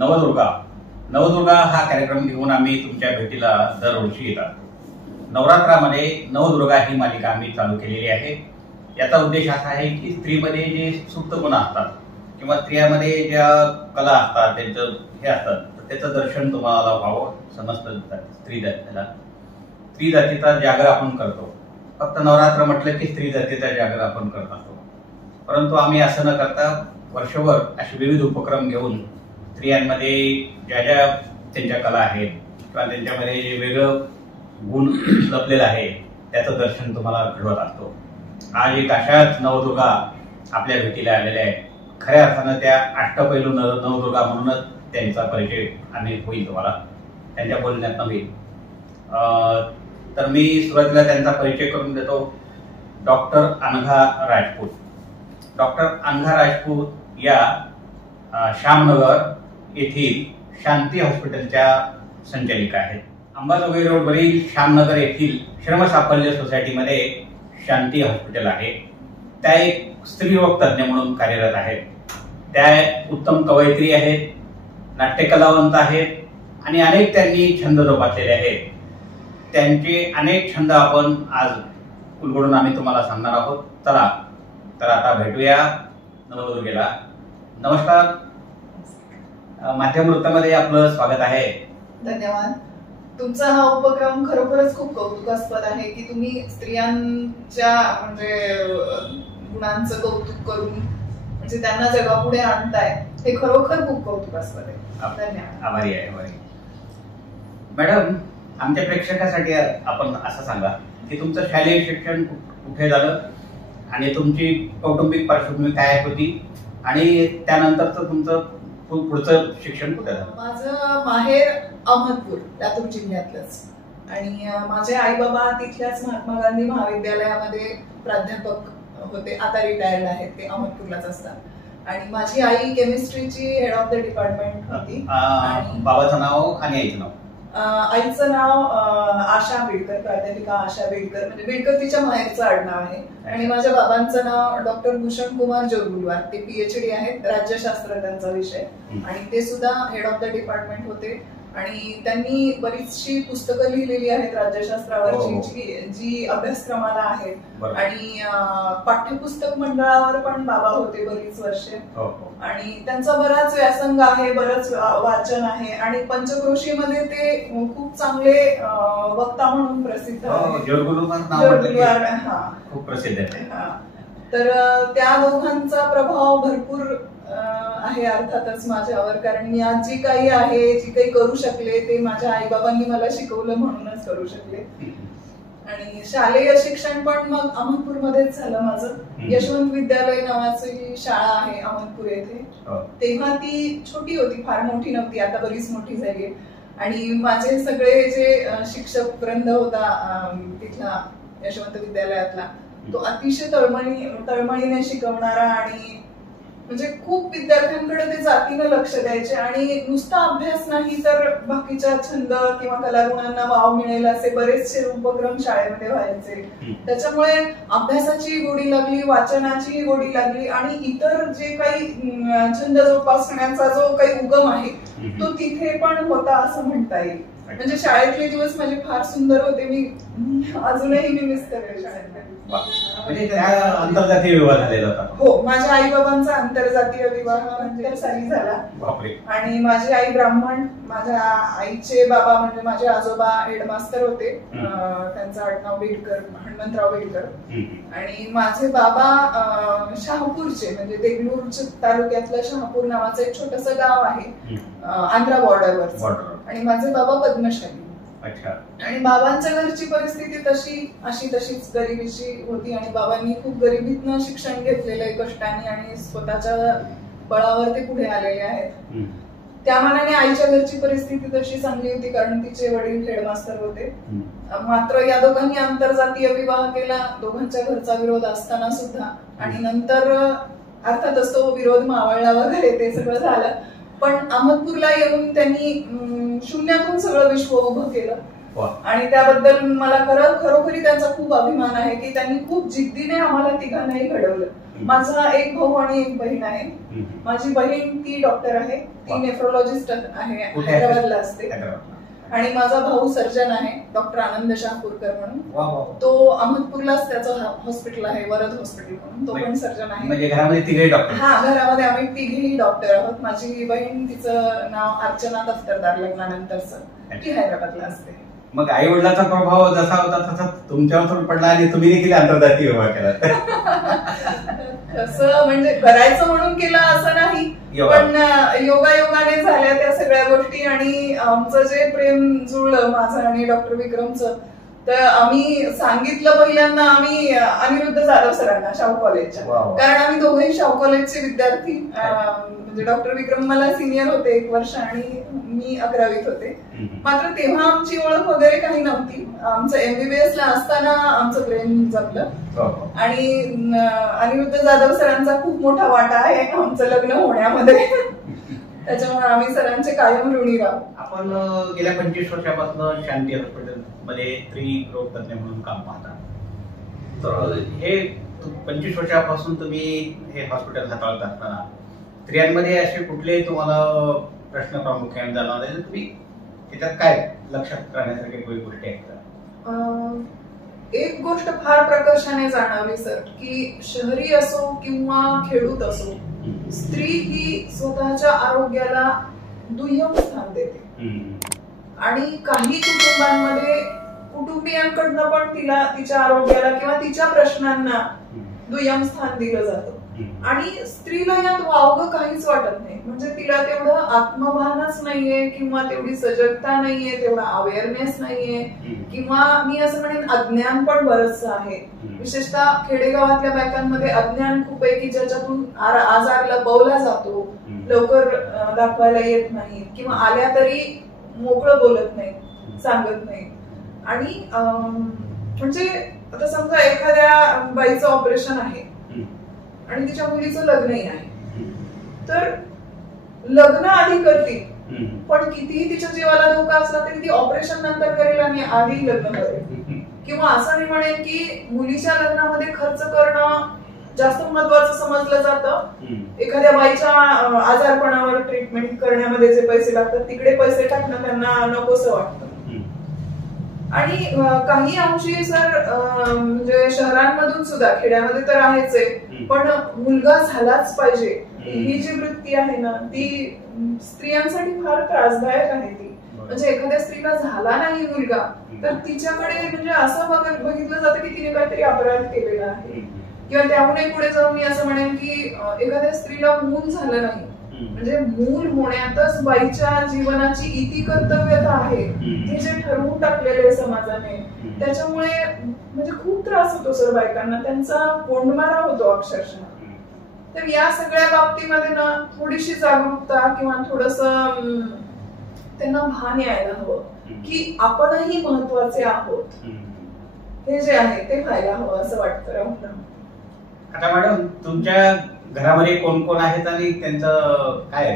नवदुर्गा नवदुर्गा हा कार्यक्रम घेऊन आम्ही तुमच्या भेटीला दरवर्षी येतात. नवरात्रामध्ये नवदुर्गा ही मालिका आम्ही चालू केलेली आहे. याचा उद्देश असा आहे की स्त्रीमध्ये जे सुप्त गुण असतात किंवा स्त्रियांमध्ये ज्या कला असतात त्यांचं हे असतात त्याचं दर्शन तुम्हाला व्हावं. समस्त स्त्री जातीचा जागर आपण करतो. फक्त नवरात्र म्हटलं की स्त्री जातीचा जागर आपण करत असतो. परंतु आम्ही असं न करता वर्षभर असे विविध उपक्रम घेऊन स्त्रियांमध्ये ज्या ज्या त्यांच्या कला आहेत किंवा त्यांच्यामध्ये जे वेगळं गुण लपलेलं आहे त्याचं दर्शन तुम्हाला घडवत असतो. आज एक अशाच नवदुर्गा आपल्या भेटीला आलेल्या आहेत. खऱ्या अर्थानं त्या अष्टपैलू नवदुर्गा म्हणूनच त्यांचा परिचय आम्ही होईल तुम्हाला त्यांच्या बोलण्यात होईल. तर मी सुरुवातीला त्यांचा परिचय करून देतो. डॉक्टर अनघा राजपूत. डॉक्टर अनघा राजपूत या श्यामनगर येथील शांती हॉस्पिटलच्या संचालिका आहेत. अंबाजोगाई रोडवरील श्यामनगर येथील श्रमसाफल्य सोसायटीमध्ये शांती हॉस्पिटल आहे. त्या एक स्त्रीरोग तज्ञ म्हणून कार्यरत आहेत. त्या उत्तम कवयित्री आहेत, नाट्यकलावंत आहेत आणि अनेक त्यांनी छंद जोपासलेले आहेत. त्यांचे अनेक छंद आपण आज उलगडून आम्ही तुम्हाला सांगणार आहोत. चला तर आता भेटूया नवदुर्गेला. नमस्कार. माध्यम वृत्तामध्ये आपलं स्वागत आहे. धन्यवाद. तुमचा हा उपक्रम खरोखरच खूप कौतुकास्पद आहे की तुम्ही स्त्रियांच्या गुणांचं कौतुक करून म्हणजे त्यांना जगापुढे आणताय. हे खरोखर खूप कौतुकास्पद आहे. धन्यवाद. आभारी आहे. मॅडम, आमच्या प्रेक्षकासाठी आपण असं सांगा की तुमचं शालेय शिक्षण कुठे झालं आणि तुमची कौटुंबिक पार्श्वभूमी काय होती आणि त्यानंतरचं तुमचं पुढचं शिक्षण कुठे झालं? माझं माहेर अहमदपूर, लातूर जिल्ह्यातलंच. आणि माझे आई बाबा तिथल्याच महात्मा गांधी महाविद्यालयामध्ये प्राध्यापक होते. आता रिटायर्ड आहेत ते, अहमदपूरलाच असतात. आणि माझी आई केमिस्ट्रीची हेड ऑफ द डिपार्टमेंट होती. आणि बाबाचं नाव आणि आईचं नाव? आईचं नाव आशा बेडकर, प्राध्यापिका आशा बेडकर. म्हणजे बेडकर तिच्या माहेरचं आडनाव आहे. आणि माझ्या बाबांचं नाव डॉक्टर भूषण कुमार जोरगुलवार. ते PhD आहेत, राज्यशास्त्र त्यांचा विषय. आणि ते सुद्धा हेड ऑफ द डिपार्टमेंट होते. आणि त्यांनी बरीचशी पुस्तकं लिहिलेली आहेत राज्यशास्त्रावरची जी अभ्यासक्रमाला आहेत. आणि पाठ्यपुस्तक मंडळावर पण बाबा होते बरीच वर्षे. आणि त्यांचा बराच व्यासंग आहे, बरंच वाचन आहे. आणि पंचक्रोशीमध्ये ते खूप चांगले वक्ता म्हणून प्रसिद्ध आहेत. जोरगुलवार खूप प्रसिद्ध आहे. तर त्या दोघांचा प्रभाव भरपूर आहे अर्थातच माझ्यावर. कारण मी आज जी काही आहे, जी काही करू शकले ते माझ्या आई बाबांनी मला शिकवलं म्हणूनच करू शकले. आणि शालेय शिक्षण पण मग अहमदपूरमध्येच झालं माझं. यशवंत विद्यालय नावाची शाळा आहे अहमदपूर येथे. तेव्हा ती छोटी होती, फार मोठी नव्हती. आता बरीच मोठी झाली. आणि माझे सगळे जे शिक्षक वृंद होता तिथला यशवंत विद्यालयातला, तो अतिशय तळमळीने शिकवणारा आणि म्हणजे खूप विद्यार्थ्यांकडे ते जातीनं लक्ष द्यायचे. आणि नुसता अभ्यास नाही तर बाकीच्या छंद किंवा कलागुणांना वाव मिळेल असे बरेचसे उपक्रम शाळेमध्ये व्हायचे. त्याच्यामुळे अभ्यासाची गोडी लागली, वाचनाची गोडी लागली. आणि इतर जे काही छंद जोपासण्याचा जो काही उगम आहे तो तिथे पण होता असं म्हणता येईल. म्हणजे शाळेतले दिवस माझे फार सुंदर होते. मी अजूनही मी मिस करेन शाळेतले. म्हणजे त्या आंतरजातीय विवाह झालेला होता? हो, माझ्या आई बाबांचा आंतरजातीय विवाह साली झाला. बापरे. आणि माझी आई ब्राह्मण, माझ्या आईचे बाबा म्हणजे माझे आजोबा हेडमास्टर होते, त्यांचं आडनाव बेडकर, हनुमंतराव बेडकर. आणि माझे बाबा शहापूरचे, म्हणजे देगलूर तालुक्यातलं शहापूर नावाचं एक छोटस गाव आहे आंध्रा बॉर्डरवर. आणि माझे बाबा पद्मशाली. अच्छा. आणि बाबांच्या घरची परिस्थिती तशीच गरिबीची होती आणि बाबांनी खूप गरिबीतनं शिक्षण घेतलेलं आहे, कष्टाने आणि स्वतःच्या बळावर ते पुढे आलेले आहेत. त्या मानाने आईच्या घरची परिस्थिती तशी चांगली होती, कारण तिचे वडील हेडमास्टर होते. मात्र या दोघांनी आंतरजातीय विवाह केला, दोघांच्या घरचा विरोध असताना सुद्धा. आणि नंतर अर्थातच तो विरोध मावळला वगैरे, ते सगळं झालं. पण अहमदपूरला येऊन त्यांनी शून्यातून सगळं विश्व उभं केलं. आणि त्याबद्दल मला खरोखरी त्यांचा खूप अभिमान आहे की त्यांनी खूप जिद्दीने आम्हाला तिघांनाही घडवलं. माझा एक भाऊ आणि एक बहीण आहे. माझी बहीण ती डॉक्टर आहे, ती नेफ्रोलॉजिस्ट आहे, हैदराबादला असते. आणि माझा भाऊ सर्जन आहे, डॉक्टर आनंद शहापूरकर म्हणून. तो अहमदपूरलाच त्याचं हॉस्पिटल आहे, वरद हॉस्पिटल म्हणून, तो पण सर्जन आहे. म्हणजे घरामध्ये तिघे डॉक्टर? हा, घरामध्ये आम्ही तिघेही डॉक्टर आहोत. माझी बहीण, तिचं नाव अर्चना दफ्तरदार, लग्नानंतरचं, ती हैदराबादला असते. मग आई वडिलांचा प्रभाव जसा होता तसा तुमच्यावर पडला आणि तुम्ही देखील आंतरजातीय विवाह केला? तसं म्हणजे करायचं म्हणून केलं असं नाही, पण योगायोगाने झाल्या त्या सगळ्या गोष्टी. आणि आमचं जे प्रेम जुळलं माझं आणि डॉक्टर विक्रमचं, तर आम्ही सांगितलं पहिल्यांदा आम्ही अनिरुद्ध जाधव सरांना, शाहू कॉलेजच्या. कारण आम्ही दोघेही शाहू कॉलेजचे विद्यार्थी. म्हणजे डॉक्टर विक्रम मला सिनियर होते 1 वर्ष आणि मी 11वीत होते. मात्र तेव्हा आमची ओळख वगैरे काही नव्हती. आमचं MBBS ला असताना आमचं प्रेम जमलं. आणि अनिरुद्ध जाधव सरांचा खूप मोठा वाटा आहे आमचं लग्न होण्यामध्ये. त्याच्यामुळे आम्ही सरांचे कायम ऋणी राहू. आपण गेल्या 25 वर्षापासून शांती हॉस्पिटल मध्ये स्त्री रोग तज्ञ म्हणून काम पाहता. तर हे 25 वर्षापासून तुम्ही हे हॉस्पिटल हाताळत असताना स्त्रियांमध्ये असे कुठले तुम्हाला प्रश्न प्रामुख्याने जाणवले, तुम्ही त्याच्यात काय लक्षात राहण्यासारख्या काही गोष्टी आहेत का? एक गोष्ट फार प्रकर्षाने जाणवली सर, की शहरी असो किंवा खेडूत असो, स्त्री ही स्वतःच्या आरोग्याला दुय्यम स्थान देते. आणि काही कुटुंबांमध्ये कुटुंबियांकडनं पण तिला तिच्या आरोग्याला किंवा तिच्या प्रश्नांना दुय्यम स्थान दिलं जातं. आणि स्त्रीला यात वावगं काहीच वाटत नाही. म्हणजे तिला तेवढं आत्मभानच नाहीये किंवा तेवढी सजगता नाहीये, तेवढा अवेअरनेस नाहीये, किंवा मी असं म्हणेन अज्ञान पण बरंच आहे. विशेषतः खेडेगावातल्या बायकांमध्ये अज्ञान खूप आहे, की ज्याच्यातून आजार लपवला जातो, लवकर दाखवायला येत नाही, किंवा आल्या तरी मोकळं बोलत नाही, सांगत नाही. आणि म्हणजे आता समजा एखाद्या बाईचं ऑपरेशन आहे आणि तिच्या मुलीचं लग्नही आहे, तर लग्न आधी करतील, पण कितीही तिच्या जीवाला धोका असला तरी ती ऑपरेशन नंतर करेल आणि आधी लग्न करेल. किंवा असं नाही म्हणेन की मुलीच्या लग्नामध्ये खर्च करणं जास्त महत्वाचं समजलं जातं. एखाद्या बाईच्या आजारपणावर ट्रीटमेंट करण्यामध्ये जे पैसे लागतात तिकडे पैसे टाकणं त्यांना नकोसं वाटतं. आणि काही अंशी सर म्हणजे शहरांमधून सुद्धा, खेड्यामध्ये तर आहेच आहे, पण मुलगा झालाच पाहिजे ही जी वृत्ती आहे ना, ती स्त्रियांसाठी फार त्रासदायक आहे. ती म्हणजे एखाद्या स्त्रीला झाला नाही मुलगा तर तिच्याकडे म्हणजे असं बघितलं जातं की तिने काहीतरी अपराध केलेला आहे. किंवा त्यामुळे पुढे जाऊन मी असं म्हणेन की एखाद्या स्त्रीला मूल झालं नाही म्हणजे मूल होण्यातच बाईच्या जीवनाची इति कर्तव्यता आहे, हे जे ठरवून टाकलेले समाजाने, त्याच्यामुळे म्हणजे खूप त्रास होतो सर बायकांना, त्यांचा कोंडमारा होतो अक्षरशः. तर या सगळ्या बाबतीमध्ये ना थोडीशी जागरूकता किंवा थोडंसं त्यांना भान यायला हवं की आपणही महत्वाचे आहोत, हे जे आहे ते व्हायला हवं असं वाटतं. राहुल, आता मॅडम तुमच्या घरामध्ये कोण कोण आहेत आणि त्यांचं काय,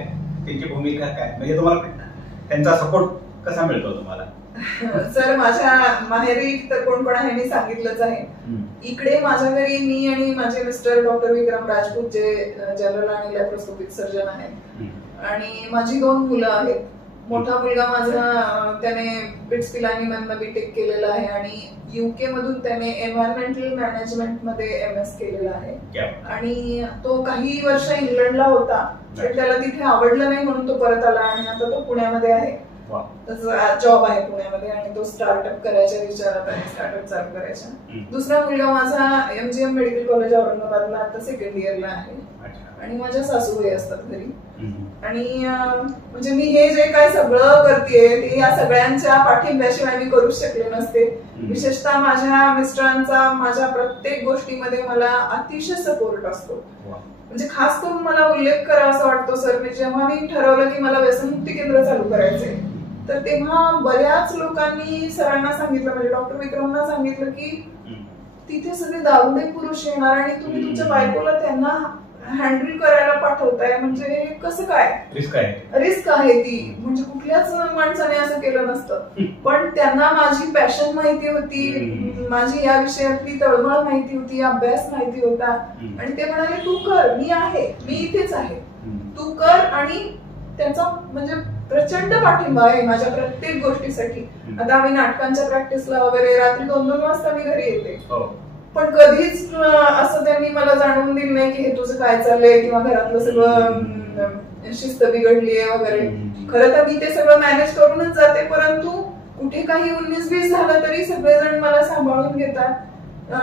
त्यांची भूमिका काय, म्हणजे तुम्हाला त्यांचा सपोर्ट कसा मिळतो तुम्हाला? सर माझ्या माहेरी तर कोण कोण आहे मी सांगितलंच आहे. इकडे माझ्या घरी मी आणि माझे मिस्टर डॉक्टर विक्रम राजपूत जे जनरल आणि लॅप्रोस्कोपिक सर्जन आहेत, आणि माझी 2 मुलं आहेत. मोठा मुलगा माझा त्याने बिट्स पिलानी मधनं बीटेक केलेला आहे आणि UK मधून त्याने एन्व्हायरमेंटल मॅनेजमेंट मध्ये MS केलेला आहे आणि तो काही वर्ष इंग्लंडला होता पण त्याला तिथे आवडलं नाही म्हणून तो परत आला आणि आता तो पुण्यामध्ये आहे. त्याचा जॉब आहे पुण्यामध्ये आणि तो स्टार्टअप करायच्या विचारात आहे, स्टार्टअप चालू करायचा. दुसरा मुलगा माझा MGM मेडिकल कॉलेज औरंगाबादला आता सेकंड इयरला आहे आणि माझ्या सासूबाई असतात घरी. आणि म्हणजे मी हे जे काय सगळं करते ते या सगळ्यांच्या पाठिंब्याशिवाय मी करूच शकले नसते. विशेषतः माझ्या मिस्टरांचा माझ्या प्रत्येक गोष्टीमध्ये मला अतिशय सपोर्ट असतो. म्हणजे खास करून मला उल्लेख करा असं वाटतो सर, मी जेव्हा मी ठरवलं की मला व्यसनमुक्ती केंद्र चालू करायचंय तर तेव्हा बऱ्याच लोकांनी सरांना सांगितलं, म्हणजे डॉक्टर विक्रमना सांगितलं की तिथे सगळे दारुडे पुरुष येणार आणि तुम्ही तुमच्या बायकोला त्यांना हँडल करायला पाठवताय, म्हणजे कसं काय रिस्क आहे ती. म्हणजे कुठल्याच माणसाने असं केलं नसतं. पण त्यांना माझी पॅशन माहिती होती, माझी या विषयातली तळमळ माहिती होती, अभ्यास माहिती होता आणि ते म्हणाले तू कर, मी आहे, मी इथेच आहे, तू कर. आणि त्यांचा म्हणजे प्रचंड पाठिंबा आहे माझ्या प्रत्येक गोष्टीसाठी. आता आम्ही नाटकांच्या प्रॅक्टिसला वगैरे रात्री 2-2 वाजता मी घरी येते पण कधीच असं त्यांनी मला जाणवून दिलं नाही की हे तुझं काय चाललंय किंवा घरातलं सगळं शिस्त बिघडलीये वगैरे. खरं तर मी ते सगळं मॅनेज करूनच जाते परंतु कुठे काही 19-20 झालं तरी सगळेजण मला सांभाळून घेतात.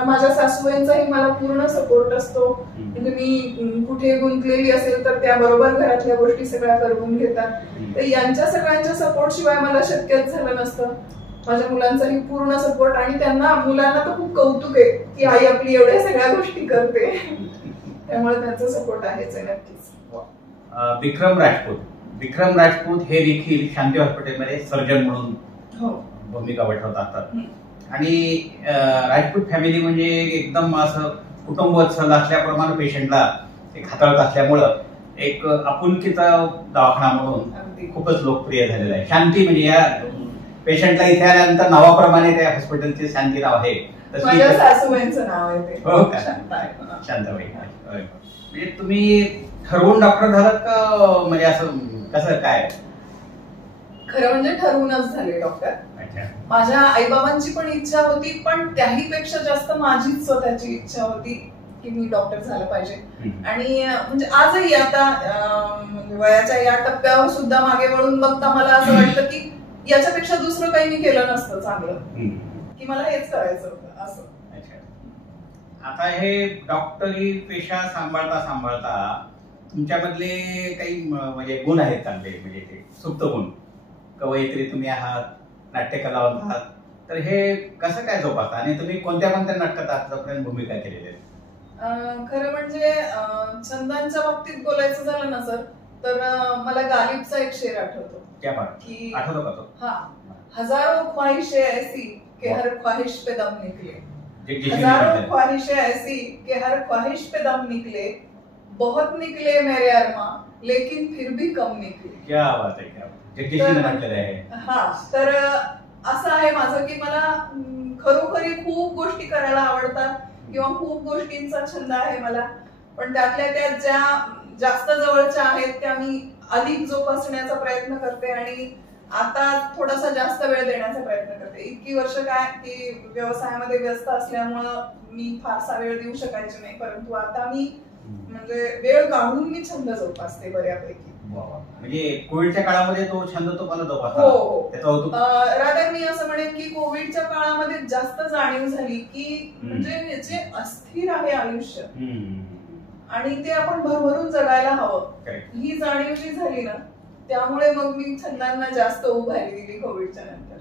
माझ्या सासूबाईंचाही मला पूर्ण सपोर्ट असतो. म्हणजे मी कुठे गुंतलेली असेल तर त्याबरोबर घरातल्या गोष्टी सगळ्या करून घेतात. तर यांच्या सगळ्यांच्या सपोर्ट शिवाय मला शक्यच झालं नसतं. माझ्या मुलांचाही पूर्ण सपोर्ट आणि त्यांना मुलांना तर खूप कौतुक आहे की आई आपली एवढ्या सगळ्या गोष्टी करते. त्यामुळे त्यांचा सपोर्ट आहेच आहे नक्कीच. विक्रम राजपूत हे देखील शांती हॉस्पिटलमध्ये सर्जन म्हणून भूमिका वठवत असतात आणि राजपूत फॅमिली म्हणजे एकदम असं कुटुंबवत्सल असल्याप्रमाणे पेशंटला एक हाताळत असल्यामुळं एक आपुलकीचा दवाखाना म्हणून खूपच लोकप्रिय झालेला आहे. शांती म्हणजे या पेशंटला इथे आल्यानंतर नावाप्रमाणे त्या हॉस्पिटलचे शांती नाव आहे. माझ्या सासूबाईंचं नाव आहे ते. हो का? शांताबाई. म्हणजे तुम्ही ठरवून डॉक्टर झालात का म्हणजे असं कसं काय? खरं म्हणजे ठरवूनच झाले डॉक्टर. माझ्या आईबाबांची पण इच्छा होती पण त्याही पेक्षा जास्त माझीच स्वतःची इच्छा होती की मी डॉक्टर झालं पाहिजे. आणि म्हणजे आजही आता वयाच्या या टप्प्यावर सुद्धा मागे वळून बघता मला असं वाटतं की याच्यापेक्षा दुसरं काही मी केलं नसतं चांगलं, की मला हेच करायचं होतं असं. आता हे डॉक्टरी पेशा सांभाळता तुमच्यामधले काही म्हणजे गुण आहेत चांगले, म्हणजे ते सुप्त गुण. कवयित्री तुम्ही आहात, नाट्यकलावंत आहात, तर हे कसं काय जोपासता आणि तुम्ही कोणत्या नाटकात आतापर्यंत भूमिका केलेल्या आहेत? खरं म्हणजे छंदांच्या बाबतीत बोलायचं झालं ना सर तर मला गालिबचा एक शेर आठवतो की आठवतो का तो? हजारों ख्वाहिशें ऐसी कि हर ख्वाहिश पे दम निकले, हजारों ख्वाहिशें ऐसी कि हर ख्वाहिश पे दम निकले, बहुत निकले मेरे अरमा लेकिन फिर भी कम निकले. क्या बात आहे, क्या जगदीशने म्हटलेलं आहे. तर असं आहे माझं की मला खरोखरी खूप गोष्टी करायला आवडतात किंवा खूप गोष्टींचा छंद आहे मला. पण त्यातल्या त्या ज्या जास्त जवळच्या आहेत त्या मी अधिक जोपासण्याचा प्रयत्न करते आणि आता थोडासा जास्त वेळ देण्याचा प्रयत्न करते. इतकी वर्ष काय की व्यवसायामध्ये व्यस्त असल्यामुळं मी फारसा वेळ देऊ शकायचे नाही परंतु आता मी म्हणजे वेळ काढून मी छंद जोपासते बऱ्यापैकी. म्हणजे कोविडच्या काळामध्ये तो छंद तुम्हाला जोपासला? हो. रादर मी असं म्हणेन की कोविडच्या काळामध्ये जास्त जाणीव झाली की म्हणजे जे अस्थिर आहे आयुष्य आणि ते आपण भरभरून जगायला हवं ही जाणीव जी झाली ना त्यामुळे मग मी छंदांना जास्त उभारी दिली कोविडच्या नंतर.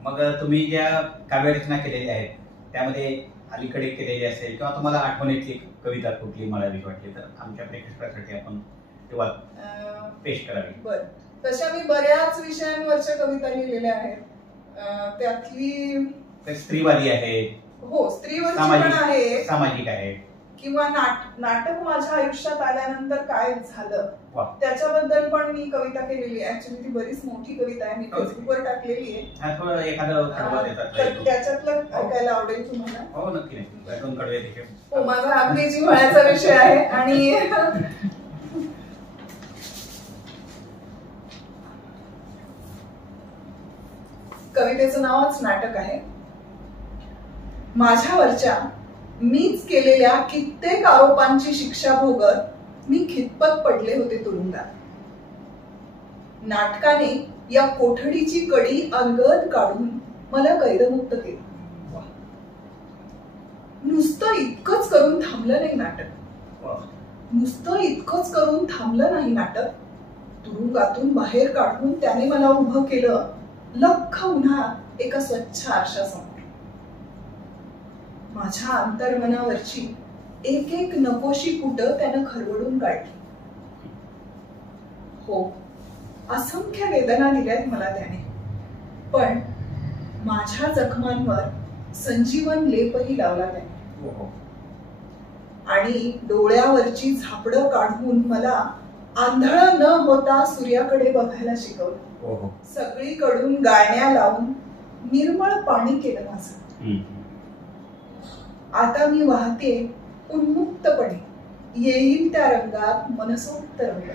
मग तुम्ही ज्या काव्यरचना केलेल्या आहेत त्यामध्ये अलीकडे केलेली असेल किंवा तुम्हाला आठवणीतली कविता कुठली मला वाटली तर आमच्या प्रेक्षकांसाठी आपण तेव्हा पेश करावी. बरं, तशा मी बऱ्याच विषयांवरच्या कविता लिहिलेल्या आहेत. त्यातली स्त्रीवादी आहे, हो स्त्रीवरची पण आहे, सामाजिक आहे किंवा नाटक माझ्या आयुष्यात आल्यानंतर काय झालं त्याच्याबद्दल पण मी कविता केलेली आहे. ऍक्च्युली ती बरीच मोठी कविता आहे, मी फेसबुकवर टाकलेली आहे. त्याच्यातलं ऐकायला आवडेल तुम्हाला? हो नक्की. हो, माझा अगदी जिव्हाळ्याचा विषय आहे. आणि कवितेचं नावच नाटक आहे. माझ्यावरच्या मीच केलेल्या कित्येक आरोपांची शिक्षा भोगत मी खितपत पडले होते तुरुंगात. नाटकाने या कोठडीची कडी अलगद काढून मला कैदमुक्त केलं. नुसतं इतकंच करून थांबलं नाही नाटक. नुसतं इतकंच करून थांबलं नाही नाटक. तुरुंगातून बाहेर काढून त्याने मला उभं केलं लख्ख उन्हात एका स्वच्छ आरशासमोर. माझ्या अंतर्मनावरची एक एक नकोशी कुटं त्यानं खरवडून काढली. हो, असंख्य वेदना दिल्यात मला त्याने, पण माझ्या जखमांवर संजीवन लेपही लावला त्याने. आणि डोळ्यावरची झापडं काढून मला आंधळ न होता सूर्याकडे बघायला शिकवलं. सगळीकडून गाळण्या लावून निर्मळ पाणी केलं माझं. आता मी वाहते उन्मुक्तपणे, येईल त्या रंगात मनसोक्त रंग.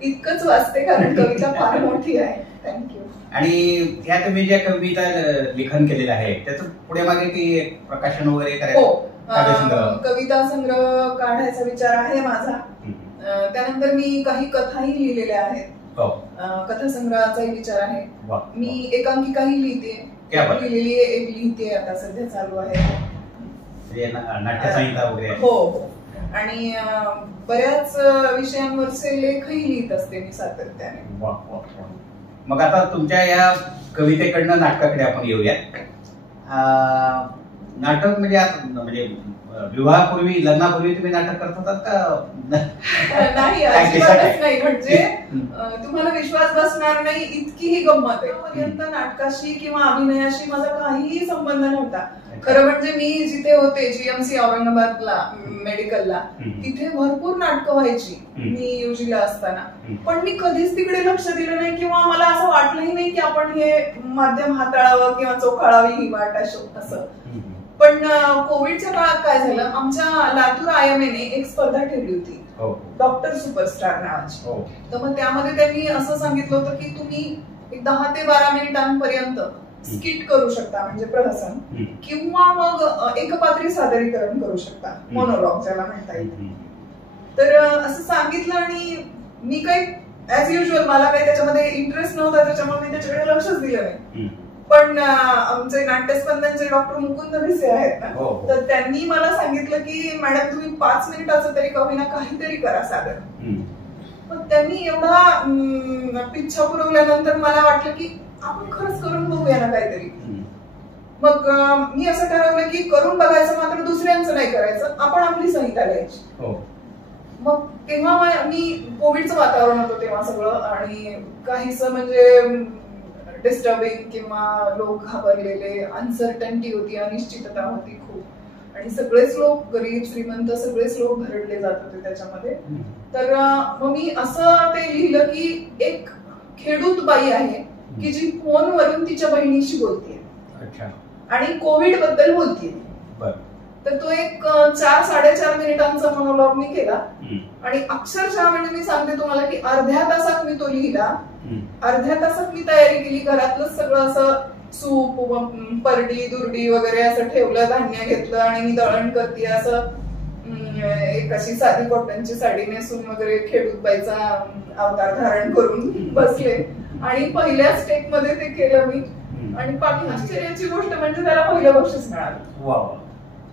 इतकंच वाचते कारण कविता फार मोठी आहे. थँक्यू. आणि ह्या तुम्ही ज्या कविता लेखन केलेलं आहे त्याचं पुढे मागे की प्रकाशन वगैरे करायचं? हो, कविता संग्रह काढायचा विचार आहे माझा. त्यानंतर मी काही कथाही लिहिलेल्या आहेत. कथासंग्रहाचाही विचार आहे. मी एकांकिकाही लिहिते, लिहिलेली एक लिहिते आता सध्या चालू आहे. नाट्यसंहिता वगैरे. हो, आणि बऱ्याच विषयांवरचे लेखही लिहित असते मी सातत्याने. मग आता तुमच्या या कवितेकडनं नाटकाकडे आपण येऊया. नाटक म्हणजे विवाहापूर्वी, लग्नापूर्वी तुम्ही नाटक करत होतात का? नाही, अजिबातच नाही. म्हणजे तुम्हाला विश्वास बसणार नाही इतकी ही गंमत आहे. पर्यंत नाटकाशी किंवा अभिनयाशी माझा काहीही संबंध नव्हता. खरं म्हणजे मी जिथे होते जीएमसी औरंगाबादला मेडिकलला, तिथे भरपूर नाटकं व्हायची मी युजीला असताना. पण मी कधीच तिकडे लक्ष दिलं नाही किंवा मला असं वाटलंही नाही की आपण हे माध्यम हाताळावं किंवा चोखाळावी ही वाट असं. पण कोविडच्या काळात काय झालं, आमच्या लातूर आयएमएने एक स्पर्धा ठेवली होती डॉक्टर सुपरस्टार नावाची. तर मग त्यामध्ये त्यांनी असं सांगितलं होतं की तुम्ही एक 10 ते 12 मिनिटांपर्यंत स्किट करू शकता, म्हणजे प्रहसन, किंवा मग एकपात्री सादरीकरण करू शकता, मोनोलॉग ज्याला म्हणता येईल. तर असं सांगितलं आणि मी काही ऍज युजल मला काही त्याच्यामध्ये इंटरेस्ट नव्हता, त्याच्यामुळे मी त्याच्याकडे लक्षच दिलं नाही. पण आमचे नाट्यस्पंदनचे डॉक्टर मुकुंद भिसे आहेत ना, तर त्यांनी मला सांगितलं की मॅडम तुम्ही 5 मिनिटाचं तरी कविना काहीतरी करा सादर. मग त्यांनी एवढा पिच्छा पुरवल्यानंतर मला वाटलं की आपण खरंच करून बघूया ना काहीतरी. मग मी असं ठरवलं की करून बघायचं, मात्र दुसऱ्यांचं नाही करायचं, आपण आपली संहिता लिहायची. मग तेव्हा मी कोविडचं वातावरण होतं तेव्हा सगळं, आणि काहीच म्हणजे डिस्टर्बिंग किंवा लोक घाबरलेले, अनसर्टनिटी होती, अनिश्चितता होती खूप, आणि सगळेच लोक गरीब श्रीमंत सगळेच लोक भरडले जात होते त्याच्यामध्ये. तर मग मी असं ते लिहिलं की एक खेडूत बाई आहे की जी फोनवरून तिच्या बहिणीशी बोलतीये आणि कोविड बद्दल बोलतीये. तर तो एक 4-4.5 मिनिटांचा मोनोलॉग मी केला, आणि अक्षरशः म्हणजे मी सांगते तुम्हाला की अर्ध्या तासात मी तो लिहिला. अर्ध्या तासात मी तयारी केली, घरातलं सगळं असं सूप परडी दुर्डी वगैरे असं ठेवलं, धान्य घेतलं आणि मी दळण करते असं एक अशी साधी कॉटनची साडी नेसून वगैरे खेडूत बाईचा अवतार धारण करून बसले, आणि पहिल्याच टेक मध्ये ते केलं मी. आणि बाकी आश्चर्याची गोष्ट म्हणजे त्याला पहिलं बक्षीस मिळालं.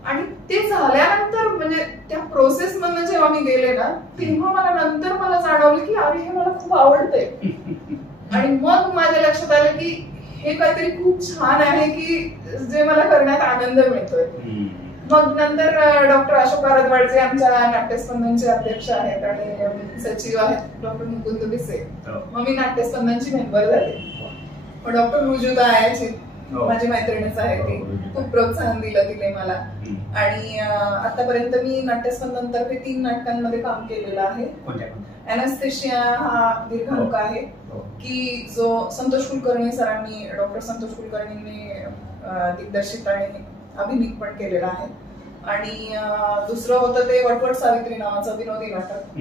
आणि ते झाल्यानंतर म्हणजे त्या प्रोसेस मधनं जेव्हा मी गेले ना, तेव्हा मला जाणवलं की अरे हे मला खूप आवडतंय. आणि मग माझ्या लक्षात आलं की हे काहीतरी खूप छान आहे की जे मला करण्यात आनंद मिळतोय. मग नंतर डॉक्टर अशोक आरदवाडचे आमच्या नाट्यस्पंदनचे अध्यक्ष आहेत आणि सचिव आहेत डॉक्टर मुकुंद भिसे. मग मी नाट्यस्पंदनची मेंबर झाले. डॉक्टर रुजुता आहे, माझी मैत्रिणीच आहे, ती खूप प्रोत्साहन दिलं तिने मला. आणि आतापर्यंत मी नाट्यस्पंदन तर्फे 3 नाटकांमध्ये काम केलेलं आहे. एनास्थेशिया हा दीर्घांक आहे की जो संतोष कुलकर्णी सरांनी, डॉक्टर संतोष कुलकर्णींनी दिग्दर्शित आणि अभिनीत पण केलेला आहे. आणि दुसरं होतं ते वटवट सावित्री नावाचं विनोदी नाटक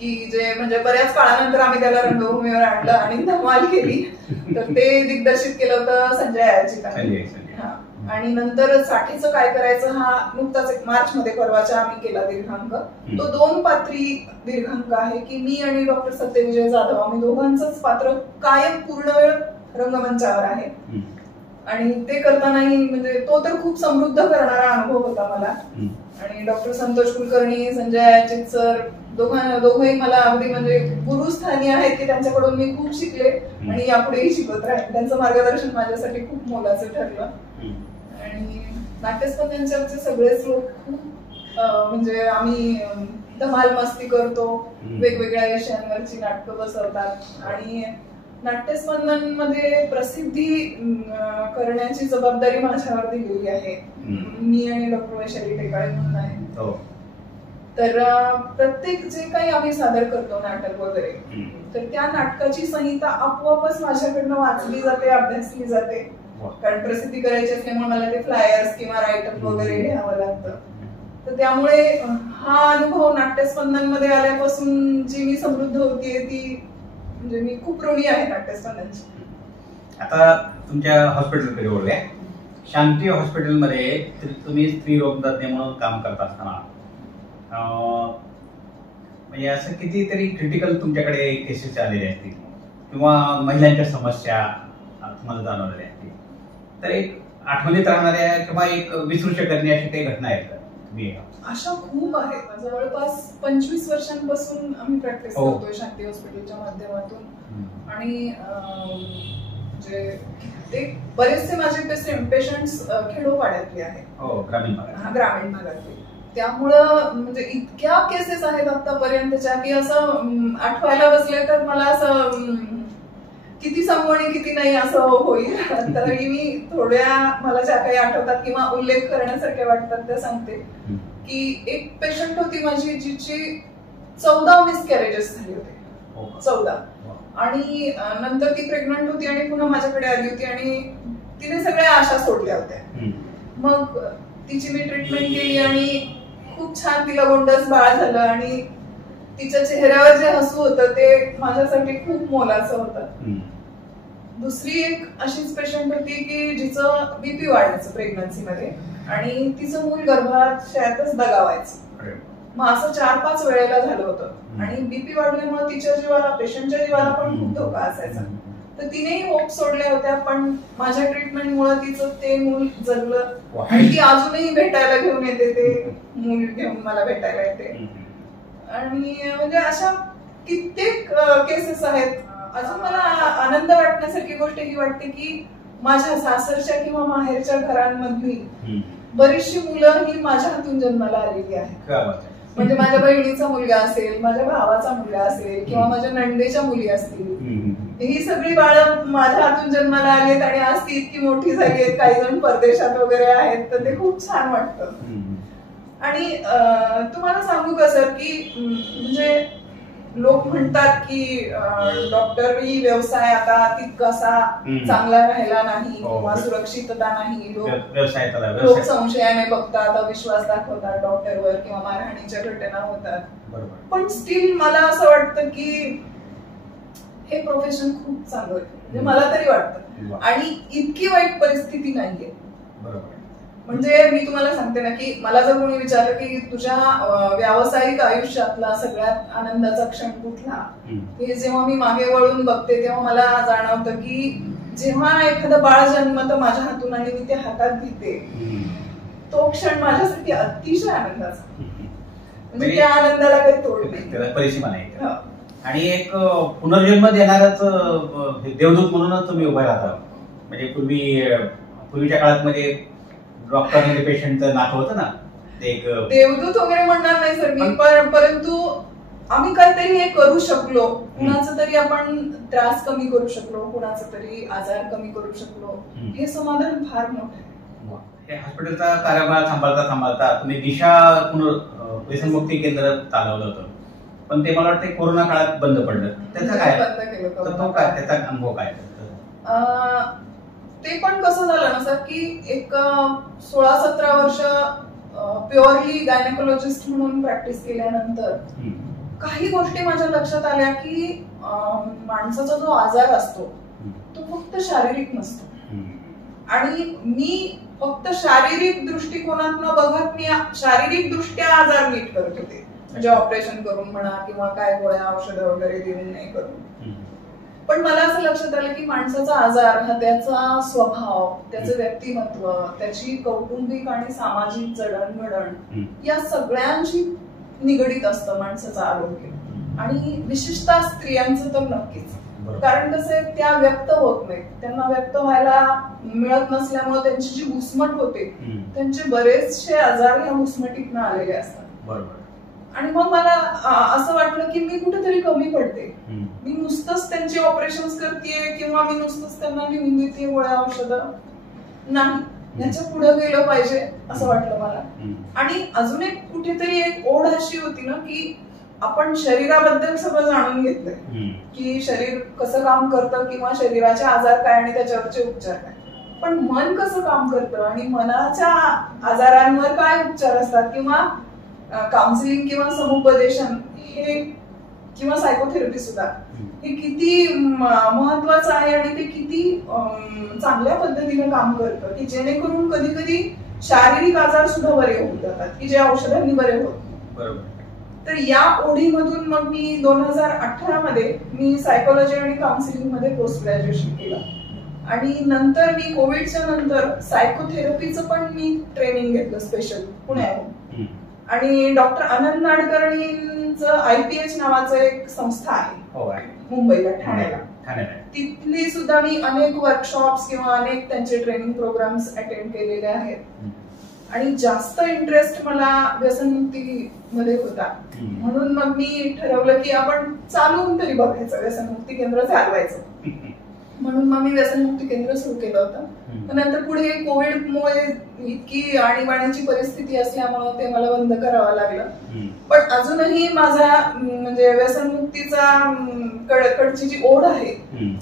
की जे म्हणजे बऱ्याच काळानंतर आम्ही त्याला रंगभूमीवर आणलं आणि धमाल केली. तर ते दिग्दर्शित केलं होतं संजय आयरचिकांनी. आणि नंतर साठीचं काय करायचं हा नुकताच मार्च मध्ये परवाच्या आम्ही केला दीर्घांक. तो 2 पात्री दीर्घांक आहे की मी आणि डॉक्टर सत्यविजय जाधव आम्ही दोघांचंच पात्र कायम पूर्ण वेळ रंगमंचावर आहे. आणि ते करतानाही म्हणजे तो तर खूप समृद्ध करणारा अनुभव होता मला. आणि डॉक्टर संतोष कुलकर्णी, संजय अजित सर दोघंही मला अगदी म्हणजे गुरुस्थानी आहेत की त्यांच्याकडून मी खूप शिकले आणि यापुढेही शिकत राहील. त्यांचं मार्गदर्शन माझ्यासाठी खूप मोलाचं ठरलं. आणि नाट्यस्पर्धांचे सगळेच लोक खूप म्हणजे आम्ही धमाल मस्ती करतो, वेगवेगळ्या विषयांवरची नाटकं बसवतात आणि नाट्यस्पर्धांमध्ये प्रसिद्धी करण्याची जबाबदारी माझ्यावर दिलेली आहे. मी आणि डॉक्टर वैशाली टेकाळे म्हणून आहे. तर प्रत्येक जे काही आम्ही सादर करतो नाटक वगैरे तर त्या नाटकाची संहिता आपोआपच माझ्याकडनं वाचली जाते, अभ्यासली जाते. कारण प्रसिद्धी करायची असल्यामुळे मला ते फ्लायर्स किंवा राईटअप वगैरे लिहावं लागतं. तर त्यामुळे हा अनुभव नाट्यस्पर्धांमध्ये आल्यापासून जी मी समृद्ध होतीये ती म्हणजे मी खूप ऋणी आहे नाट्यस्पर्धांची. आता तुमच्या हॉस्पिटलकडे वळूया. शांती हॉस्पिटलमध्ये तुम्ही स्त्री रोग तज्ञ म्हणून काम करत असताना म्हणजे असं कितीतरी क्रिटिकल तुमच्याकडे केसेस आलेले असतील किंवा महिलांच्या समस्या तुम्हाला जाणवलेल्या असतील, तर एक आठवणीत राहणाऱ्या किंवा एक विसरू शकत नाही अशी काही घटना आहेत का? अशा खूप आहेत. जवळपास 25 वर्षांपासून आम्ही प्रॅक्टिस करतोय शांती हॉस्पिटलच्या माध्यमातून. आणि ते बरेचसे माझे पेशंट्स खेडोपाड्यातले आहेत, ग्रामीण भागातले. त्यामुळं म्हणजे इतक्या केसेस आहेत आतापर्यंतच्या की असं आठवायला बसले तर मला असं किती सांगू आणि किती नाही असं होईल. तरी मी थोड्या मला ज्या काही आठवतात किंवा उल्लेख करण्यासारख्या वाटतात त्या सांगते. की एक पेशंट होती माझी जिची 14 मिसकॅरेजेस झाले होते. 14. आणि नंतर ती प्रेग्नंट होती आणि पुन्हा माझ्याकडे आली होती आणि तिने सगळ्या आशा सोडल्या होत्या. मग तिची मी ट्रीटमेंट केली आणि खूप छान तिला गोंडस बाळ झालं आणि तिच्या चेहऱ्यावर जे हसू होतं ते माझ्यासाठी खूप मोलाचं होतं. दुसरी एक अशीच पेशंट होती की जिचं बीपी वाढायचं प्रेग्नन्सीमध्ये आणि तिचं मूल गर्भाशयातच दगावायचं. मग असं 4-5 वेळेला झालं होतं आणि बीपी वाढल्यामुळे तिच्या जीवाला, पेशंटच्या जीवाला पण खूप धोका असायचा. तर तिनेही होप सोडल्या होत्या, पण माझ्या ट्रीटमेंटमुळे तिचं ते मूल जगलं आणि ती अजूनही भेटायला घेऊन येते, ते मूल घेऊन मला भेटायला येते. आणि म्हणजे अशा कित्येक केसेस आहेत. अजून मला आनंद वाटण्यासारखी गोष्ट ही वाटते की माझ्या सासरच्या किंवा माहेरच्या घरांमधली बरीचशी मुलं ही माझ्या हातून जन्माला आलेली आहेत. म्हणजे माझ्या बहिणीचा मुलगा असेल, माझ्या भावाचा मुलगा असेल किंवा माझ्या नंदेच्या मुली असतील, ही सगळी बाळं माझ्या हातून जन्माला आलीत आणि आज ती इतकी मोठी झाली आहेत. काही जण परदेशात वगैरे आहेत, तर ते खूप छान वाटतं. आणि तुम्हाला सांगू का सर की म्हणजे लोक म्हणतात की डॉक्टरी व्यवसाय आता तितकासा चांगला राहिला नाही किंवा सुरक्षितता नाही. लोक संशयाने बघतात, अविश्वास दाखवतात डॉक्टरवर किंवा मारहाणीच्या घटना होतात. पण स्टील मला असं वाटतं की हे प्रोफेशन खूप चांगलं आहे, म्हणजे मला तरी वाटतं. आणि इतकी वाईट परिस्थिती नाहीये. म्हणजे मी तुम्हाला सांगते ना की मला जर कोणी विचारलं की तुझ्या व्यावसायिक आयुष्यातला सगळ्यात आनंदाचा क्षण कुठला, हे जेव्हा मी मागे वळून बघते तेव्हा मला जाणवतं की जेव्हा एखादं बाळ जन्मतं माझ्या हातून आणि मी ते हातात घेते, तो क्षण माझ्यासाठी अतिशय आनंदाचा. म्हणजे त्या आनंदाला काही तोड नाही, परिसीमा नाही. आणि एक पुनर्जन्म देणारच देवदूत म्हणूनच तुम्ही उभा राहता. म्हणजे पूर्वीच्या काळात मध्ये डॉक्टर आणि पेशंटचं नातं होतं ना, ते एक देवदूत वगैरे म्हणणार नाही सर मी, परंतु आम्ही काहीतरी हे करू शकलो, कुणाचा तरी आपण त्रास कमी करू शकलो, कुणाचा तरी आजार कमी करू शकलो, हे समाधान फार मोठं आहे. हे हॉस्पिटलचा कार्यभार सांभाळता तुम्ही दिशा व्यसनमुक्ती केंद्र चालवलं होतं, पण ते मला वाटतं कोरोना काळात बंद पडलं. त्याचा काय बंद केलं होतं, तो काय त्याचा अनुभव काय? ते पण कसं झालं ना सर की एक 16-17 वर्ष प्युअरली गायनेकोलॉजिस्ट म्हणून प्रॅक्टिस केल्यानंतर काही गोष्टी माझ्या लक्षात आल्या की माणसाचा जो आजार असतो तो फक्त शारीरिक नसतो. आणि मी फक्त शारीरिक दृष्टिकोनातून बघत मी शारीरिक दृष्ट्या आजार नीट करत होते, म्हणजे ऑपरेशन करून म्हणा किंवा काय गोळ्या औषधं वगैरे देऊन नाही करून. पण मला असं लक्षात आलं की माणसाचा आजार हा त्याचा स्वभाव, त्याचं व्यक्तिमत्व, त्याची कौटुंबिक आणि सामाजिक जडणघडण या सगळ्यांशी निगडीत असतं माणसाचं आरोग्य. आणि विशेषतः स्त्रियांचं तर नक्कीच. कारण कसं आहे, त्या व्यक्त होत नाहीत, त्यांना व्यक्त व्हायला मिळत नसल्यामुळे त्यांची जी घुसमट होते त्यांचे बरेचसे आजार ह्या घुसमटीतनं आलेले असतात. आणि मग मला असं वाटलं की मी कुठेतरी कमी पडते. मी नुसतंच त्यांची ऑपरेशन्स करतेय किंवा मी नुसतंच त्यांना लिहून देते गोळ्या औषधं, नाही, ह्याच्या पुढे गेलं पाहिजे असं वाटलं मला. आणि अजून एक कुठेतरी एक ओढ अशी होती ना की आपण शरीराबद्दल सगळं जाणून घेतलंय की शरीर कसं काम करतं किंवा शरीराचे आजार काय आणि त्याच्यावरचे उपचार काय, पण मन कसं काम करतं आणि मनाच्या आजारांवर काय उपचार असतात किंवा काउन्सिलिंग किंवा समुपदेशन हे किंवा सायकोथेरपी सुद्धा हे किती महत्वाचं आहे आणि ते किती चांगल्या पद्धतीने काम करतं की जेणेकरून कधी कधी शारीरिक आजार सुद्धा बरे होऊन जातात की जे औषधांनी बरे होत. बरोबर. तर या ओढीमधून मग मी 2018 मध्ये मी सायकोलॉजी आणि काउन्सिलिंग मध्ये पोस्ट ग्रॅज्युएशन केलं. आणि नंतर मी कोविडच्या नंतर सायकोथेरपीचं पण मी ट्रेनिंग घेतलं स्पेशल पुण्याहून. आणि डॉक्टर आनंद नाडकर्णींचं IPH नावाचं एक संस्था आहे मुंबईला, ठाण्याला. तिथली सुद्धा मी अनेक वर्कशॉप्स किंवा अनेक त्यांचे ट्रेनिंग प्रोग्राम्स अटेंड केलेले आहेत. आणि जास्त इंटरेस्ट मला व्यसनमुक्ती मध्ये होता, म्हणून मग मी ठरवलं की आपण चालवून तरी बघायचं, व्यसनमुक्ती केंद्र चालवायचं. म्हणून मग मी व्यसनमुक्ती केंद्र सुरू केलं होतं. नंतर पुढे कोविडमुळे इतकी आणीबाणीची परिस्थिती असल्यामुळे ते मला बंद करावं लागलं. पण अजूनही माझा म्हणजे व्यसनमुक्तीचा कडची जी ओढ आहे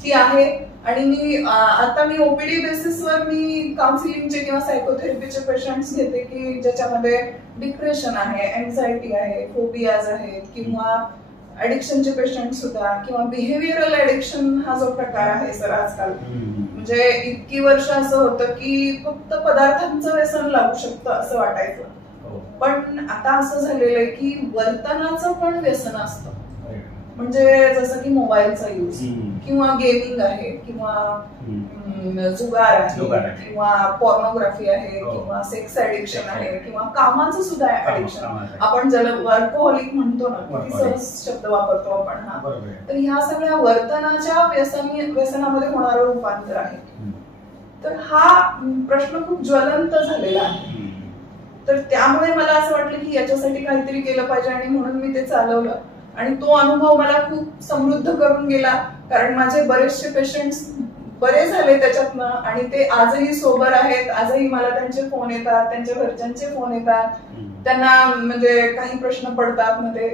ती आहे. आणि मी आता मी OPD बेसिसवर मी काउन्सिलिंगचे किंवा सायकोथेरपीचे पेशंट्स घेते की ज्याच्यामध्ये डिप्रेशन आहे, एन्झायटी आहे, फोबियाज आहेत किंवा ऍडिक्शनचे पेशंट सुद्धा किंवा बिहेव्हिअरल ऍडिक्शन हा जो प्रकार आहे सर आजकाल, म्हणजे इतकी वर्ष असं होतं की फक्त पदार्थांचं व्यसन लागू शकतं असं वाटायचं. पण आता असं झालेलं आहे की वर्तनाचं पण व्यसन असतं. म्हणजे जसं की मोबाईलचा यूज किंवा गेमिंग आहे किंवा जुगार आहे किंवा पॉर्नोग्राफी आहे किंवा सेक्स ऍडिक्शन आहे किंवा कामाचं सुद्धा ऍडिक्शन, आपण ज्याला वर्कोहॉलिक म्हणतो ना, सहज शब्द वापरतो आपण हा. तर ह्या सगळ्या वर्तनाच्या व्यसनामध्ये होणारं रूपांतर आहे. तर हा प्रश्न खूप ज्वलंत झालेला आहे. तर त्यामुळे मला असं वाटलं की याच्यासाठी काहीतरी केलं पाहिजे आणि म्हणून मी ते चालवलं. आणि तो अनुभव मला खूप समृद्ध करून गेला, कारण माझे बरेचसे पेशंट्स बरे झाले त्याच्यातनं आणि ते आजही सोबर आहेत. आजही मला त्यांचे फोन येतात, त्यांच्या घरच्यांचे फोन येतात, त्यांना म्हणजे काही प्रश्न पडतात मग ते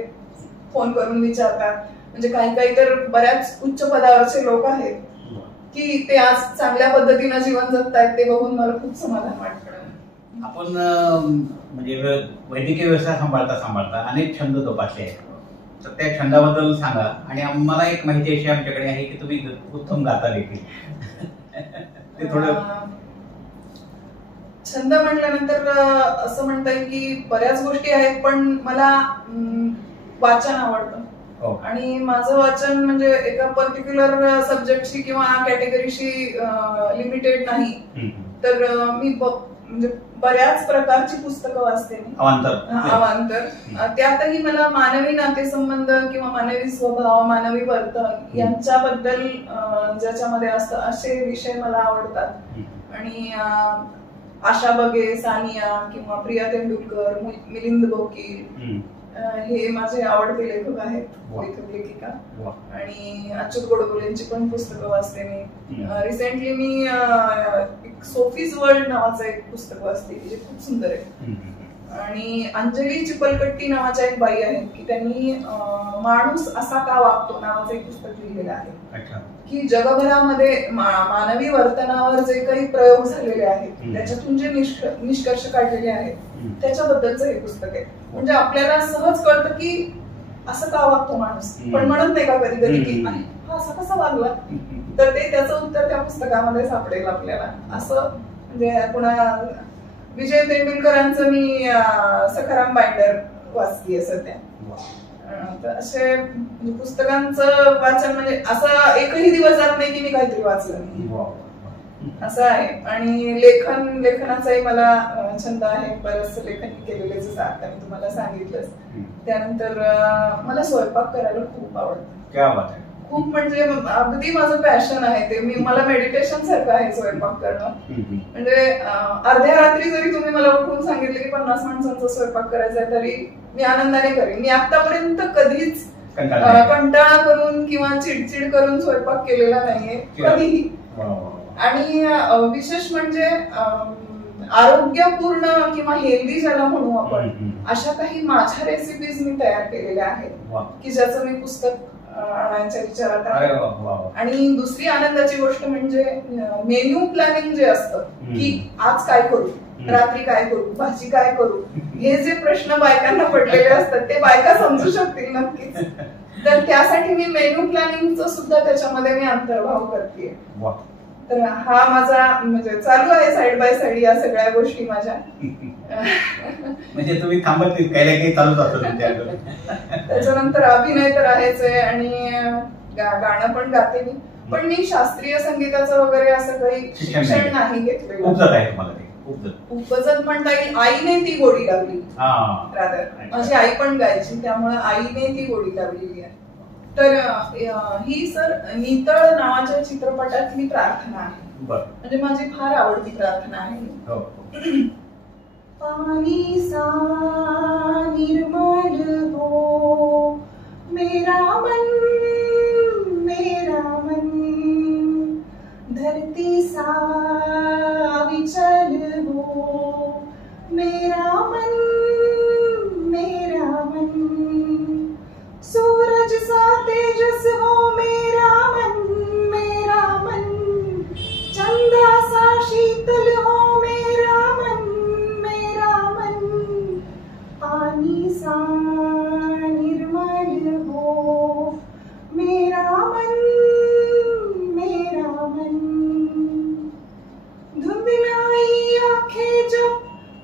फोन करून विचारतात. म्हणजे काही तर बऱ्याच उच्च पदावरचे लोक आहेत की ते आज चांगल्या पद्धतीनं जीवन जगतायत. ते बघून मला खूप समाधान वाटतं. आपण म्हणजे वैद्यकीय व्यवसाय सांभाळता अनेक छंद जोपासले आहेत, तर त्या छंदाबद्दल सांगा. आणि आम्हाला एक माहिती अशी आमच्याकडे आहे की तुम्ही उत्तम गाता देखील. ते थोडं छंद म्हटल्यानंतर असं म्हणता येईल की बऱ्याच गोष्टी आहेत, पण मला वाचन आवडतं. आणि माझं वाचन म्हणजे एका पर्टिक्युलर सब्जेक्टशी किंवा कॅटेगरीशी लिमिटेड नाही, तर मी म्हणजे बऱ्याच प्रकारची पुस्तकं वाचते मी. अवांतर. त्यातही मला मानवी नातेसंबंध किंवा मानवी स्वभाव, मानवी वर्तन यांच्याबद्दल ज्याच्यामध्ये असतं असे विषय मला आवडतात. आणि आशा बगे, सानिया किंवा प्रिया तेंडुलकर, मिलिंद बोकील हे माझे आवडते लेखक आहेत, लेखक लेखिका. आणि अच्युत गोडबोलेंची पण पुस्तकं वाचते मी. रिसेंटली मी सोफीज वर्ल्ड नावाचं एक पुस्तक वाचते जे खूप सुंदर आहे. आणि अंजली चिपलकट्टी नावाच्या एक बाई आहेत की त्यांनी माणूस असा का वागतो नावाचं एक पुस्तक लिहिलेलं आहे की जगभरामध्ये मानवी वर्तनावर जे काही प्रयोग झालेले आहेत त्याच्यातून जे निष्कर्ष काढलेले आहेत त्याच्याबद्दलचं हे पुस्तक आहे. म्हणजे आपल्याला सहज कळतं की असं का वागतो माणूस, पण म्हणत नाही का कधी कधी की हा असा कसा वागला, तर ते त्याचं उत्तर त्या पुस्तकामध्ये सापडेल आपल्याला. असं म्हणजे पुन्हा विजय तेंडुलकरांचं मी सखाराम बाइंडर वाचतीये सध्या. तर असे पुस्तकांचं वाचन म्हणजे असा एकही दिवस जात नाही की मी काहीतरी वाचलं नाही, असं आहे. आणि लेखनाचाही मला छंद आहे, बरंच लेखन केलेलं, जसं आता मी तुम्हाला सांगितलंच. त्यानंतर मला स्वयंपाक करायला खूप आवडतं. क्या बात आहे. खूप म्हणजे अगदी माझं पॅशन आहे ते. मला मेडिटेशन सारखं आहे स्वयंपाक करणं. म्हणजे अर्ध्या रात्री जरी तुम्ही मला उठून सांगितले की 50 माणसांचा स्वयंपाक करायचा आहे, तरी मी आनंदाने करेन. मी आतापर्यंत कधीच कंटाळा करून किंवा चिडचिड करून स्वयंपाक केलेला नाहीये कधीही. आणि विशेष म्हणजे आरोग्यपूर्ण किंवा हेल्दी ज्याला म्हणू आपण, अशा काही माझ्या रेसिपीज मी तयार केलेल्या आहेत की ज्याचं मी पुस्तक आणायच्या विचारात आहे. आणि दुसरी आनंदाची गोष्ट म्हणजे मेन्यू प्लॅनिंग जे असतं की आज काय करू, रात्री काय करू, भाजी काय करू, हे जे प्रश्न बायकांना पडलेले असतात ते बायका समजू शकतील नक्कीच. तर त्यासाठी मी मेन्यू प्लॅनिंगचं सुद्धा त्याच्यामध्ये मी अंतर्भाव करते. तर हा माझा म्हणजे चालू आहे साइड बाय साइड या सगळ्या गोष्टी माझ्या. म्हणजे तुम्ही थांबत नाही, काही ना काही चालूच असतं तुमच्याकडे. त्याच्यानंतर अभिनय तर आहेच आहे आणि गाणं पण गाते मी. पण मी शास्त्रीय संगीताचं वगैरे असं काही शिक्षण नाही घेतलेलं. उपजत म्हणता येईल. आईने ती गोडी लावली, माझी आई पण गायची, त्यामुळे आईने ती गोडी लावलेली आहे. तर ही सर नितळ नावाच्या चित्रपटातली प्रार्थना आहे. म्हणजे माझी फार आवडती प्रार्थना आहे. पानी सा निर्मल हो मेरा मन, धरती सा विचल हो मेरा मन, सूरज सा तेजस हो मेरा मन, चंदा सा शीतल हो मेरा मन, पानी सा निर्मल हो मेरा मन, धुंधलाई आंखें जब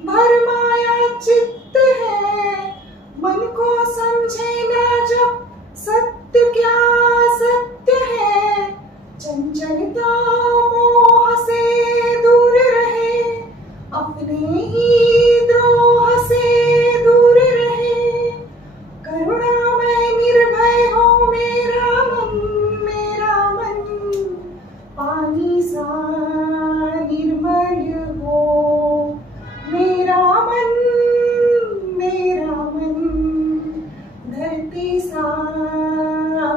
भरमाया चित्त है, मन को समझे ना जब सत्य क्या सत्य है, चंचलता मोह से दूर रहे, अपने ही द्रोह से दूर रहे, करुणामय निर्भय हो मेरा मन, पानी सा निर्मल हो मेरा मन, धरती सा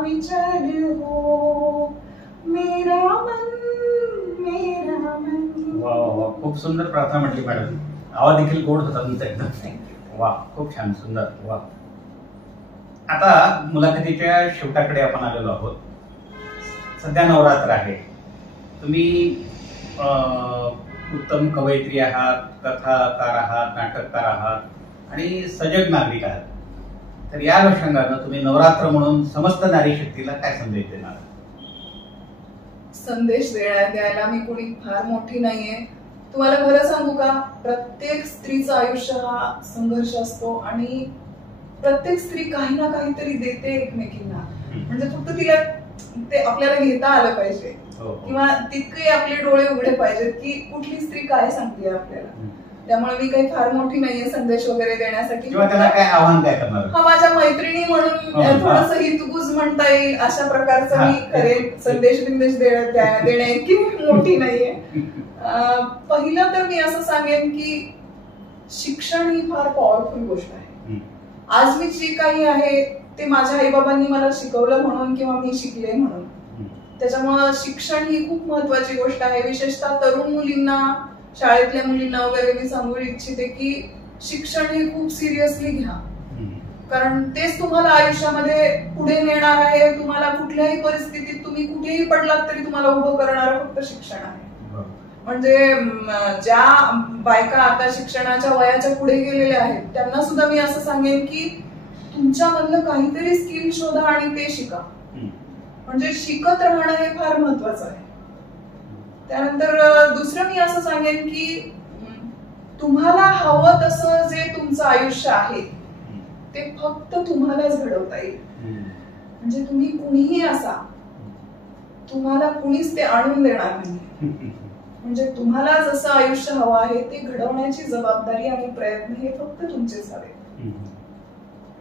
विचल हो मेरा मन. वा वा, खूप सुंदर प्रार्थना म्हटली मॅडम. आवाज देखील गोड होता तुमचा एकदम. वा, खूप छान, सुंदर. वा. आता मुलाखतीच्या शेवटाकडे आपण आलेलो आहोत. सध्या नवरात्र आहे. तुम्ही उत्तम कवयित्री आहात, कथाकार आहात, नाटककार आहात आणि सजग नागरिक आहात. तर या अनुषंगानं तुम्ही नवरात्र म्हणून समस्त नारी शक्तीला काय संदेश देणार? संदेश द्यायला मी कोणी फार मोठी नाहीये. तुम्हाला खरं सांगू का, प्रत्येक स्त्रीचं आयुष्य हा संघर्ष असतो आणि प्रत्येक स्त्री काही ना काहीतरी देते एकमेकींना. म्हणजे फक्त तिला ते आपल्याला घेता आलं पाहिजे किंवा तितके आपले डोळे उघडे पाहिजेत की कुठली स्त्री काय सांगते आपल्याला. त्यामुळे मी काही फार मोठी नाहीये संदेश वगैरे देण्यासाठी. हा, माझ्या मैत्रिणी म्हणून थोडस हितगुज म्हणता येईल अशा प्रकारचं मी करेल. संदेश देण्या इतकी मोठी नाहीये. पहिलं तर मी असं सांगेन की शिक्षण ही फार पॉवरफुल गोष्ट आहे. आज मी जी काही आहे ते माझ्या आईबाबांनी मला शिकवलं म्हणून किंवा मी शिकले म्हणून. त्याच्यामुळं शिक्षण ही खूप महत्वाची गोष्ट आहे. विशेषतः तरुण मुलींना, शाळेतल्या मुलींना वगैरे मी सांगू इच्छिते की शिक्षण हे खूप सिरियसली घ्या. कारण तेच तुम्हाला आयुष्यामध्ये पुढे नेणार आहे. तुम्हाला कुठल्याही परिस्थितीत तुम्ही कुठेही पडलात तरी तुम्हाला उभं करणारं फक्त शिक्षण आहे. म्हणजे ज्या बायका आता शिक्षणाच्या वयाच्या पुढे गेलेल्या आहेत त्यांना सुद्धा मी असं सांगेन की तुमच्यामधलं काहीतरी स्किल शोधा आणि ते शिका. म्हणजे शिकत राहणं हे फार महत्वाचं आहे. त्यानंतर दुसरं मी असं सांगेन की तुम्हाला हवं तसं जे तुमचं आयुष्य आहे ते फक्त तुम्हालाच घडवता येईल. म्हणजे तुम्ही कुणीही असा, तुम्हाला कुणीच ते आणून देणार नाही. म्हणजे तुम्हाला जसं आयुष्य हवं आहे ते घडवण्याची जबाबदारी आणि प्रयत्न हे फक्त तुमचेच हवे.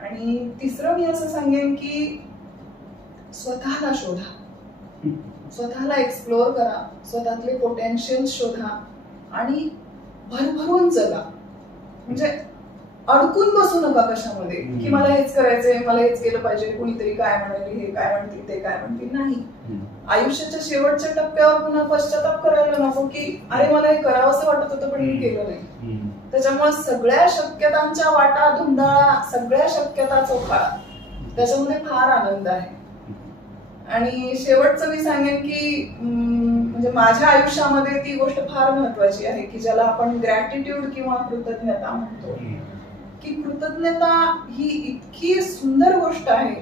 आणि तिसरं मी असं सांगेन की स्वतःला शोधा, स्वतःला एक्सप्लोर करा, स्वतःतले पोटेन्शियल शोधा आणि भरभरून जगा. म्हणजे अडकून बसू नका कशामध्ये की मला हेच करायचंय, मला हेच केलं पाहिजे, कुणीतरी काय म्हणेल, हे काय म्हणतील, ते काय म्हणतील. नाही, आयुष्याच्या शेवटच्या टप्प्यावर पुन्हा पश्चाताप करायला नको की अरे मला हे करावंसं वाटत होतं पण मी केलं नाही. त्याच्यामुळे सगळ्या शक्यतांच्या वाटा धुंडाळा, सगळ्या शक्यता चोखाळा. त्याच्यामध्ये फार आनंद आहे. आणि शेवटचं मी सांगेन की म्हणजे माझ्या आयुष्यामध्ये ती गोष्ट फार महत्वाची आहे की ज्याला आपण ग्रॅटिट्यूड किंवा कृतज्ञता म्हणतो. की कृतज्ञता ही इतकी सुंदर गोष्ट आहे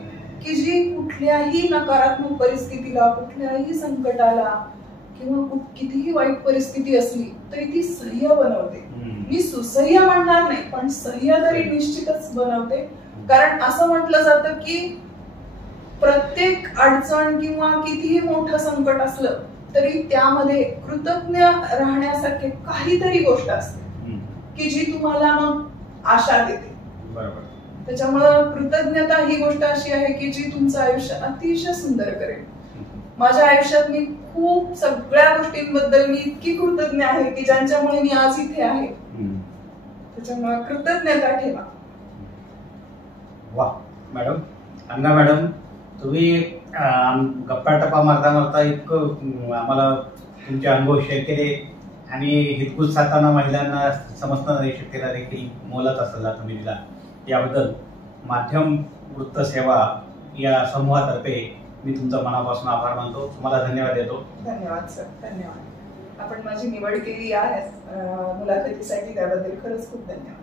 की जी कुठल्याही नकारात्मक परिस्थितीला, कुठल्याही संकटाला किंवा कितीही वाईट परिस्थिती असली तरी ती सह्य बनवते. मी सुसह्य म्हणणार नाही पण सह्य तरी निश्चितच बनवते. कारण असं म्हटलं जातं की प्रत्येक अडचण किंवा कितीही मोठं संकट असलं तरी त्यामध्ये कृतज्ञ राहण्यासारखे काहीतरी गोष्ट असते की जी तुम्हाला मग आशा देते. बरोबर. त्याच्यामुळं कृतज्ञता ही गोष्ट अशी आहे की जी तुमचं आयुष्य अतिशय सुंदर करेल. माझ्या आयुष्यात मी खूप सगळ्या गोष्टींबद्दल मी इतकी कृतज्ञ आहे की ज्यांच्यामुळे मी आज इथे आहे. त्याच्यामुळे कृतज्ञता ठेवा. वा मॅडम, अंगा मॅडम, तुम्ही गप्पा टप्पा मारता मारता इतकं आम्हाला तुमचे अनुभव शेअर केले आणि हितगुज साधताना महिलांना समजताना शक्यता देखील मोलाचा सल्ला तुम्ही दिला. याबद्दल माध्यम वृत्तसेवा या समूहातर्फे मी तुमचा मनापासून आभार मानतो. तुम्हाला धन्यवाद देतो. धन्यवाद सर, धन्यवाद. आपण माझी निवड केली आहे मुलाखतीसाठी, त्याबद्दल खरंच खूप धन्यवाद.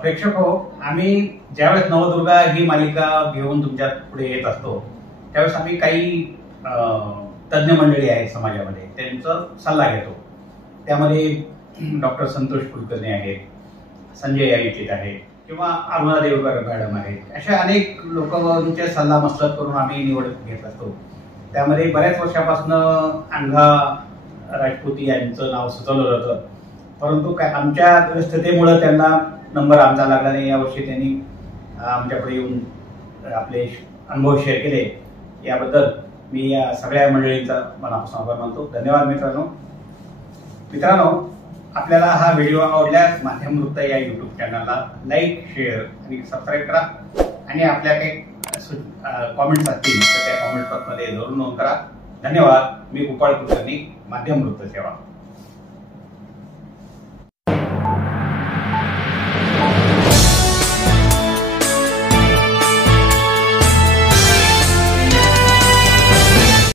प्रेक्षक हो, आम्ही ज्यावेळेस नवदुर्गा ही मालिका घेऊन तुमच्या पुढे येत असतो त्यावेळेस आम्ही काही तज्ज्ञ मंडळी आहेत समाजामध्ये, त्यांचा सल्ला घेतो. त्यामध्ये डॉक्टर संतोष कुलकर्णी आहेत, संजय यायचित आहेत किंवा अरुणा देवकर मॅडम आहेत. अशा अनेक लोकांचे सल्ला मसलत करून आम्ही निवड घेत असतो. त्यामध्ये बऱ्याच वर्षापासून अंगा राजपूत यांचं नाव सुचवलं होतं, परंतु काय आमच्या व्यस्ततेमुळे त्यांना नंबर आमचा लागला नाही. यावर्षी त्यांनी आमच्याकडे येऊन आपले अनुभव शेअर केले. याबद्दल मी या सगळ्या मंडळींचा मनापासून आभार मानतो. धन्यवाद मित्रांनो, आपल्याला हा व्हिडिओ आवडल्यास माध्यम वृत्त या युट्यूब चॅनलला लाईक, शेअर आणि सबस्क्राईब करा. आणि आपल्या काही कॉमेंट्स असतील तर त्या कॉमेंट बॉक्समध्ये जरूर नोंद करा. धन्यवाद. मी गोपाळ कुलकर्णी, माध्यम वृत्त सेवा.